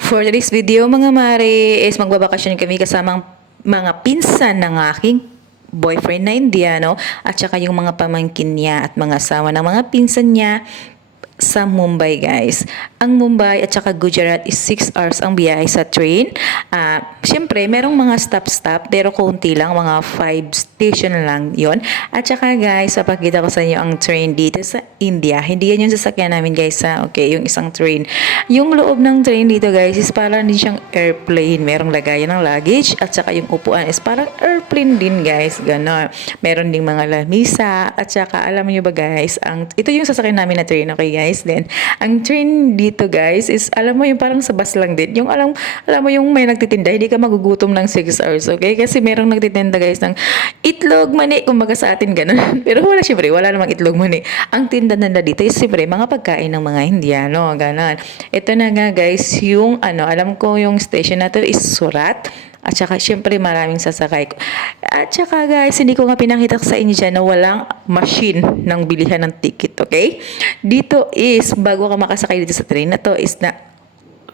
For today's video mga mare is magbabakasyon kami kasamang mga pinsan ng aking boyfriend na Indiano at saka yung mga pamangkin niya at mga asawa ng mga pinsan niya sa Mumbai guys. Ang Mumbai at saka Gujarat is 6 hours ang biyahe sa train. Siyempre merong mga stop pero konti lang, mga 5 station lang yon. At saka guys, papakita ko sa inyo ang train dito sa India. Hindi yan yung sasakyan namin guys ha. Okay, yung isang train. Yung loob ng train dito guys is parang din siyang airplane. Merong lagayan ng luggage at saka yung upuan is parang airplane din guys. Ganon. Meron ding mga lamisa at saka alam niyo ba guys, ito yung sasakyan namin na train, okay guys? Then, ang train dito guys is, alam mo yung parang sa bus lang din. Yung alam mo yung may nagtitinda, hindi ka magugutom ng 6 hours, okay? Kasi merong nagtitinda guys ng itlog, mani, kumbaga sa atin ganun. Pero wala, syempre, wala namang itlog, mani. Ang tinda nila dito is syempre mga pagkain ng mga Indiano, ganun. Ito na nga guys, yung alam ko yung station na to is Surat. At saka, syempre, maraming sasakay. At saka, guys, hindi ko nga pinakita sa inyo dyan na walang machine ng bilihan ng ticket, okay? Dito is, bago ka makasakay dito sa train na to, is na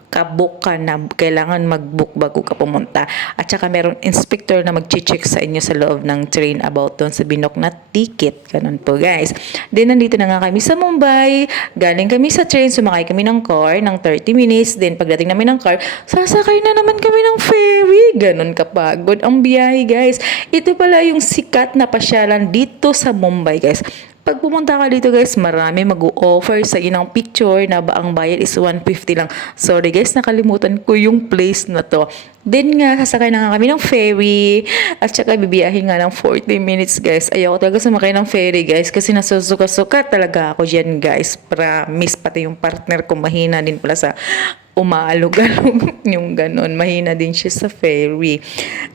kabook ka na, kailangan mag-book bago ka pumunta. At saka meron inspector na mag-check sa inyo sa loob ng train about doon sa binok na ticket. Ganun po guys. Then nandito na nga kami sa Mumbai. Galing kami sa train, sumakay kami ng car ng 30 minutes. Then pagdating namin ng car, sasakay na naman kami ng ferry. Ganun kapagod ang biyahe guys. Ito pala yung sikat na pasyalan dito sa Mumbai guys. Pag pumunta ka dito guys, marami mag-o-offer sa inang picture na ang bayad is 150 lang. Sorry guys, nakalimutan ko yung place na to. Then nga, sasakay na nga kami ng ferry at saka bibiyahin nga ng 40 minutes guys. Ayaw ko talaga sumakay ng ferry guys kasi nasusuka-suka talaga ako dyan guys. Promise, pati yung partner ko mahina din pala sa umaalog-alog yung ganon. Mahina din siya sa ferry.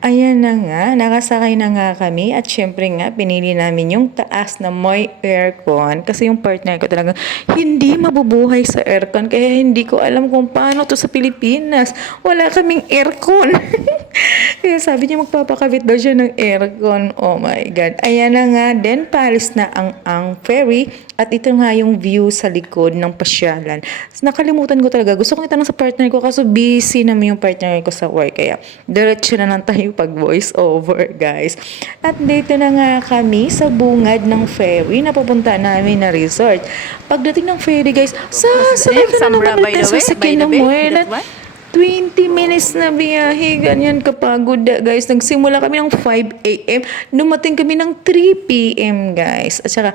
Ayan na nga, nakasakay na nga kami at syempre nga, pinili namin yung taas na may aircon kasi yung partner ko talaga hindi mabubuhay sa aircon kaya hindi ko alam kung paano to sa Pilipinas. Wala kaming aircon. Kaya sabi niya magpapakabit daw siya ng aircon. Oh my God. Ayan na nga, then palis na ang ferry at ito nga yung view sa likod ng pasyalan. Nakalimutan ko talaga. Gusto kong itanong sa partner ko kasi busy naman yung partner ko sa work. Kaya diretso na lang tayo pag voice over guys. At dito na nga kami sa bungad ng ferry na pupunta namin na resort. Pagdating ng ferry guys, sasakay ka na naman natin sa sakyan ng Moelan. 20 minutes na biyahe, ganyan kapagod guys. Nagsimula kami ng 5 a.m. Dumating kami ng 3 p.m. guys. At saka,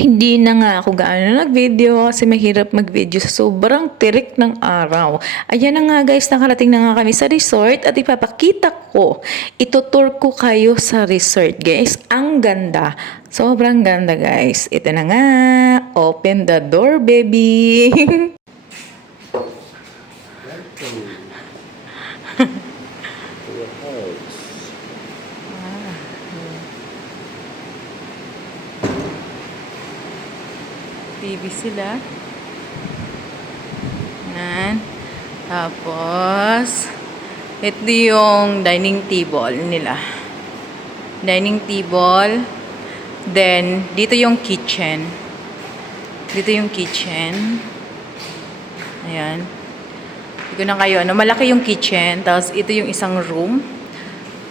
hindi na nga ako gaano nag-video kasi mahirap mag-video sa sobrang tirik ng araw. Ayan na nga guys, nakarating na nga kami sa resort at ipapakita ko. Itutour ko kayo sa resort guys. Ang ganda. Sobrang ganda guys. Ito na nga. Open the door baby. TV sila. Yan. Tapos, ito yung dining table nila. Dining table. Then, dito yung kitchen. Dito yung kitchen. Ayan. Hindi ko na kayo. Malaki yung kitchen. Tapos, ito yung isang room.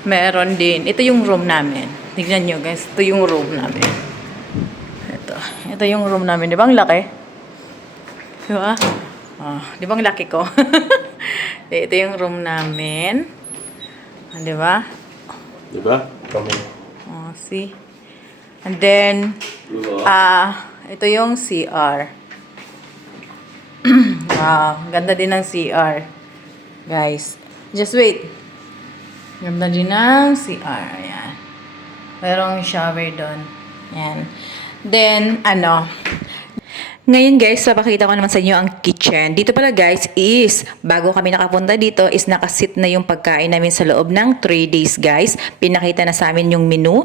Meron din. Ito yung room namin. Tignan nyo guys. Ito yung room namin. Ito yung room namin. Di ba ang laki? Di ba? Oh, di ba ang laki ko? Ito yung room namin. Di ba? Di ba? Kami. Oh, see? And then, ito yung CR. Wow, ganda din ng CR. Guys, just wait. Ganda din ng CR. Ayan. Merong shower doon. Ayan. Then, ngayon guys, papakita ko naman sa inyo ang kitchen. Dito pala guys is, bago kami nakapunta dito, is nakasit na yung pagkain namin sa loob ng 3 days guys. Pinakita na sa amin yung menu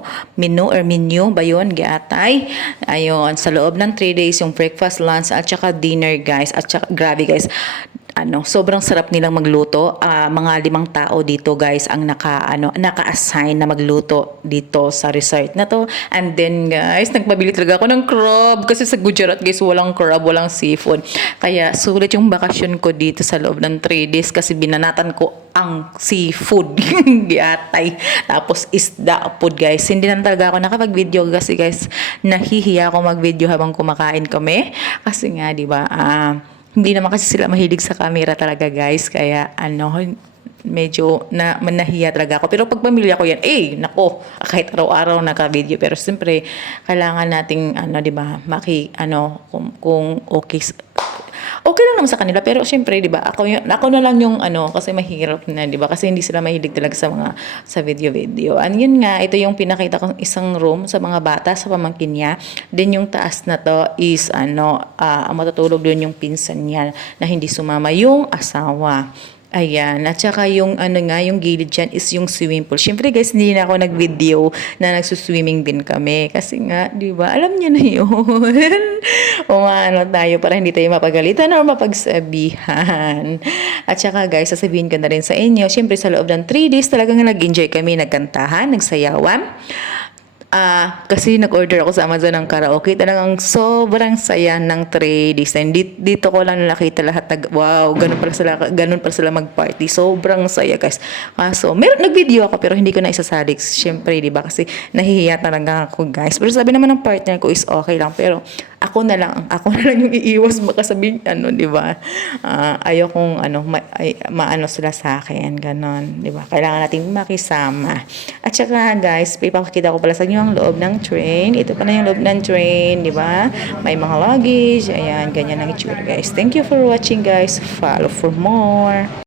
ba yun, giatay. Ayun, sa loob ng 3 days, yung breakfast, lunch, at saka dinner guys. At saka, grabe guys. sobrang sarap nilang magluto. Mga 5 tao dito guys ang naka-assign na magluto dito sa resort na to. And then guys, nagpabili talaga ako ng crab kasi sa Gujarat guys walang crab, walang seafood. Kaya sulit yung bakasyon ko dito sa loob ng 3 days kasi binanatan ko ang seafood. Giatay. Tapos isda food guys. Hindi na talaga ako nakapag-video kasi guys nahihiya ako mag-video habang kumakain kami. Kasi nga 'di ba, hindi naman kasi sila mahilig sa camera talaga guys. Kaya medyo nahiya talaga ako. Pero pag pamilya ko yan, nako, kahit araw-araw naka-video. Pero siyempre, kailangan nating, 'di ba, kung okay lang naman sa kanila. Pero siyempre, 'di ba, ako na lang yung kasi mahirap na, 'di ba? Kasi hindi sila mahilig talaga sa video. And yun nga, ito yung pinakita kong isang room sa mga bata, sa pamangkin niya. Then yung taas na to is matutulog doon yung pinsan niya na hindi sumama yung asawa. Ayan. At saka yung yung gilid dyan is yung swimming pool. Siyempre guys, hindi na ako nag-video na nagsuswimming din kami. Kasi nga, di ba, alam niya na yun. O tayo para hindi tayo mapagalitan o mapagsabihan. At saka guys, sasabihin ko na rin sa inyo, siyempre sa loob ng 3 days talagang nag-enjoy kami, nagkantahan, nagsayawan. Kasi nag-order ako sa Amazon ng karaoke. Talagang sobrang saya ng 3 days. And dito ko lang nakita lahat wow, ganun pala sila mag-party. Sobrang saya guys. So, nag-video ako pero hindi ko na isasali. Siyempre, di ba? Kasi nahihiya talaga ako guys. Pero sabi naman ng partner ko is okay lang. Pero ako na lang yung iiwas baka sabihin, di ba? Ayokong maano sila sa akin. Ganon, di ba? Kailangan natin makisama. At saka guys, ipapakita ko pala sa inyo ang loob ng train. Ito pala yung loob ng train, di ba? May mga luggage. Ayan, ganyan ang itsura guys. Thank you for watching guys. Follow for more.